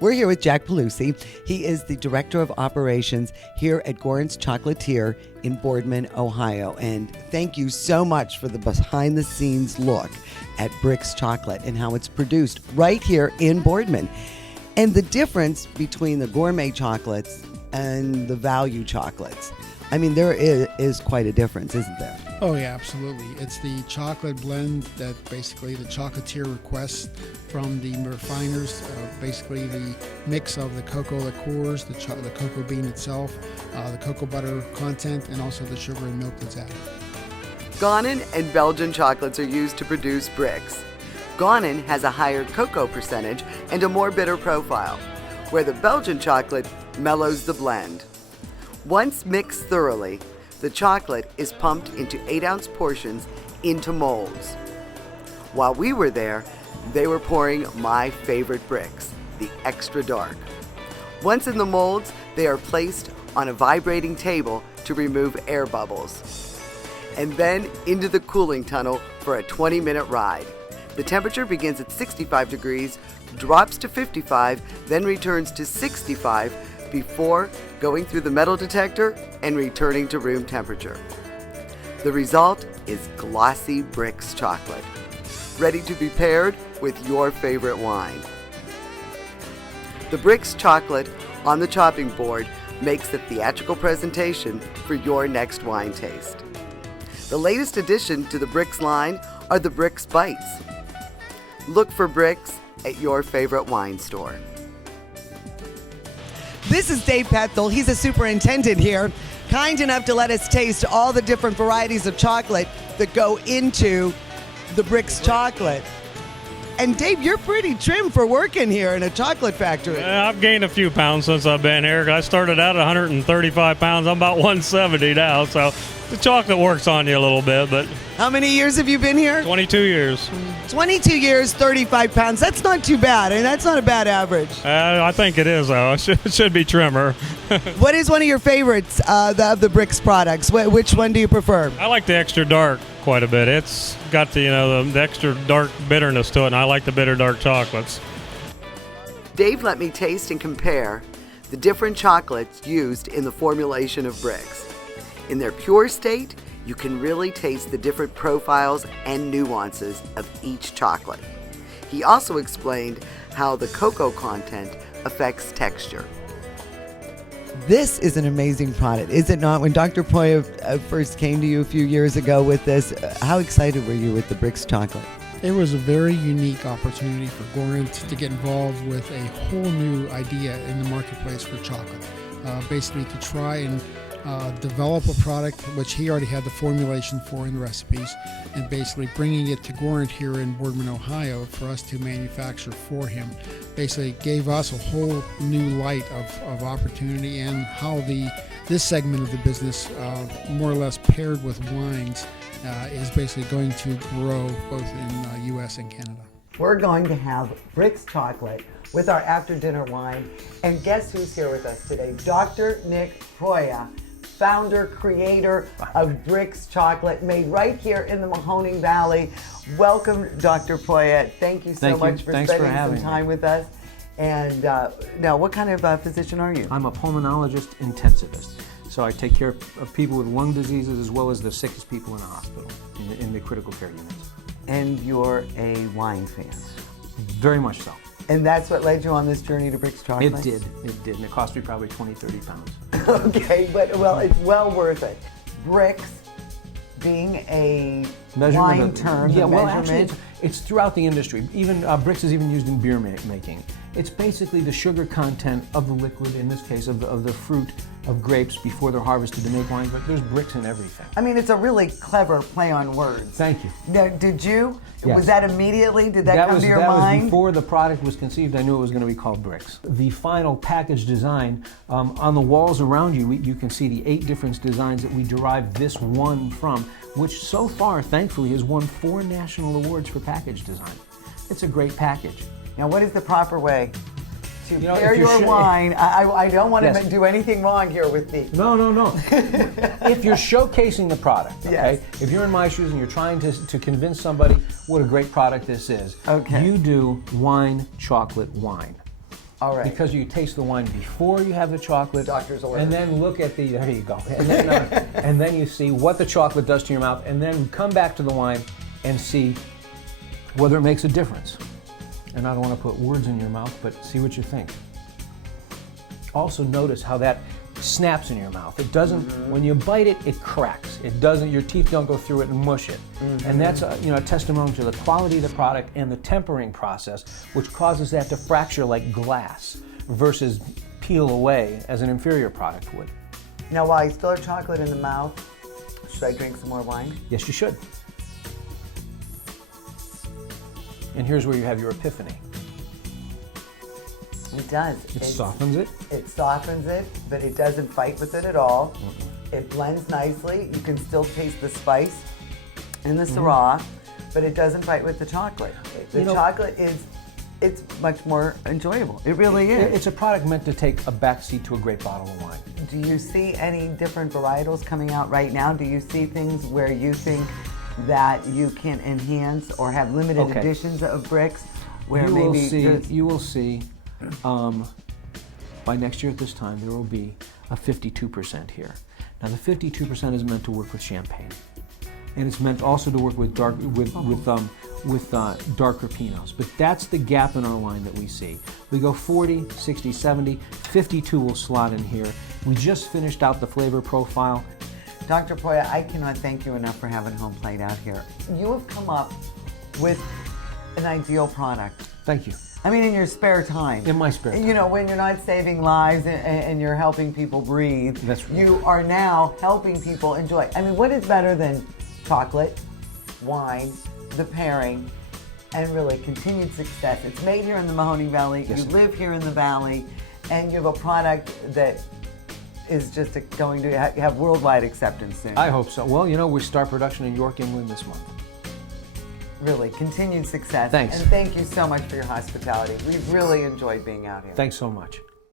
We're here with Jack Peluse. He is the Director of Operations here at Gorant Chocolatier in Boardman, Ohio. And thank you so much for the behind-the-scenes look at Brix Chocolate and how it's produced right here in Boardman. And the difference between the gourmet chocolates and the value chocolates. I mean, there is quite a difference, isn't there? Oh yeah, absolutely. It's the chocolate blend that basically the chocolatier requests from the refiners. Basically the mix of the cocoa liqueurs, the cocoa bean itself, the cocoa butter content, and also the sugar and milk that's added. Ghanaian and Belgian chocolates are used to produce Brix. Ghanaian has a higher cocoa percentage and a more bitter profile, where the Belgian chocolate mellows the blend. Once mixed thoroughly, the chocolate is pumped into 8-ounce portions into molds. While we were there, they were pouring my favorite Brix, the extra dark. Once in the molds, they are placed on a vibrating table to remove air bubbles. And then into the cooling tunnel for a 20-minute ride. The temperature begins at 65 degrees, drops to 55, then returns to 65 before going through the metal detector and returning to room temperature. The result is glossy Brix chocolate, ready to be paired with your favorite wine. The Brix chocolate on the chopping board makes the theatrical presentation for your next wine taste. The latest addition to the Brix line are the Brix Bites. Look for Brix at your favorite wine store. This is Dave Pethel. He's a superintendent here, kind enough to let us taste all the different varieties of chocolate that go into the Brix chocolate. And Dave, you're pretty trim for working here in a chocolate factory. I've gained a few pounds since I've been here. I started out at 135 pounds. I'm about 170 now, so the chocolate works on you a little bit. But how many years have you been here? 22 years. 22 years, 35 pounds. That's not too bad, and that's not a bad average. I think it is, though. It should be trimmer. What is one of your favorites of the Brix products? Which one do you prefer? I like the extra dark quite a bit. It's got the extra dark bitterness to it, and I like the bitter dark chocolates. Dave let me taste and compare the different chocolates used in the formulation of Brix. In their pure state, you can really taste the different profiles and nuances of each chocolate. He also explained how the cocoa content affects texture. This is an amazing product, is it not? When Dr. Proia first came to you a few years ago with this, how excited were you with the Brix chocolate? It was a very unique opportunity for Gorant to get involved with a whole new idea in the marketplace for chocolate. Basically to try and develop a product which he already had the formulation for in the recipes, and basically bringing it to Gorant here in Boardman, Ohio for us to manufacture for him. Basically gave us a whole new light of opportunity and how this segment of the business, more or less paired with wines, is basically going to grow both in U.S. and Canada. We're going to have Brix chocolate with our after-dinner wine, and guess who's here with us today? Dr. Nick Proia, founder, creator of Brix Chocolate, made right here in the Mahoning Valley. Welcome, Dr. Proia. Thank you so much for spending some time with us. And now, what kind of physician are you? I'm a pulmonologist intensivist. So I take care of people with lung diseases as well as the sickest people in the hospital, in the critical care units. And you're a wine fan? Very much so. And that's what led you on this journey to Brix Chocolate? It did, and it cost me probably 20, 30 pounds. Okay, but well, it's well worth it. Brix being a wine term, yeah, well, measurement. actually, it's throughout the industry. Even Brix is even used in beer making. It's basically the sugar content of the liquid, in this case of the fruit of grapes before they're harvested to make wine, but there's Brix in everything. I mean, it's a really clever play on words. Thank you. Now, did you? Yes. Was that immediately? Did that come to your mind? That was before the product was conceived. I knew it was going to be called Brix. The final package design, on the walls around you, you can see the 8 different designs that we derived this one from, which so far, thankfully, has won 4 national awards for package design. It's a great package. Now, what is the proper way to pair your wine? I don't want to do anything wrong here with the... No. If you're showcasing the product, okay? Yes. If you're in my shoes and you're trying to convince somebody what a great product this is, okay, you do wine, chocolate, wine. All right. Because you taste the wine before you have the chocolate. Doctor's order. And then look at the, there you go. And then you see what the chocolate does to your mouth, and then come back to the wine and see whether it makes a difference. And I don't want to put words in your mouth, but see what you think. Also notice how that snaps in your mouth. It doesn't, when you bite it, it cracks. It doesn't, your teeth don't go through it and mush it. And that's a, a testimony to the quality of the product and the tempering process, which causes that to fracture like glass versus peel away as an inferior product would. Now, while I still have chocolate in the mouth, should I drink some more wine? Yes, you should. And here's where you have your epiphany. It does. It softens it. It softens it, but it doesn't fight with it at all. It blends nicely. You can still taste the spice in the Syrah, but it doesn't fight with the chocolate. The chocolate it's much more enjoyable. It really is. It's a product meant to take a backseat to a great bottle of wine. Do you see any different varietals coming out right now? Do you see things where you think that you can enhance or have limited editions of Brix? Where You will see. By next year at this time, there will be a 52% here. Now, the 52% is meant to work with champagne, and it's meant also to work with darker Pinots. But that's the gap in our line that we see. We go 40, 60, 70, 52 will slot in here. We just finished out the flavor profile. Dr. Proia, I cannot thank you enough for having Homeplate out here. You have come up with an ideal product. Thank you. I mean, in your spare time. In my spare time. You know, when you're not saving lives and you're helping people breathe, That's right. You are now helping people enjoy. I mean, what is better than chocolate, wine, the pairing, and really continued success? It's made here in the Mahoning Valley. Yes, you live here in the valley, and you have a product that is just going to have worldwide acceptance soon. I hope so. Well, we start production in York, England this month. Really, continued success. Thanks. And thank you so much for your hospitality. We've really enjoyed being out here. Thanks so much.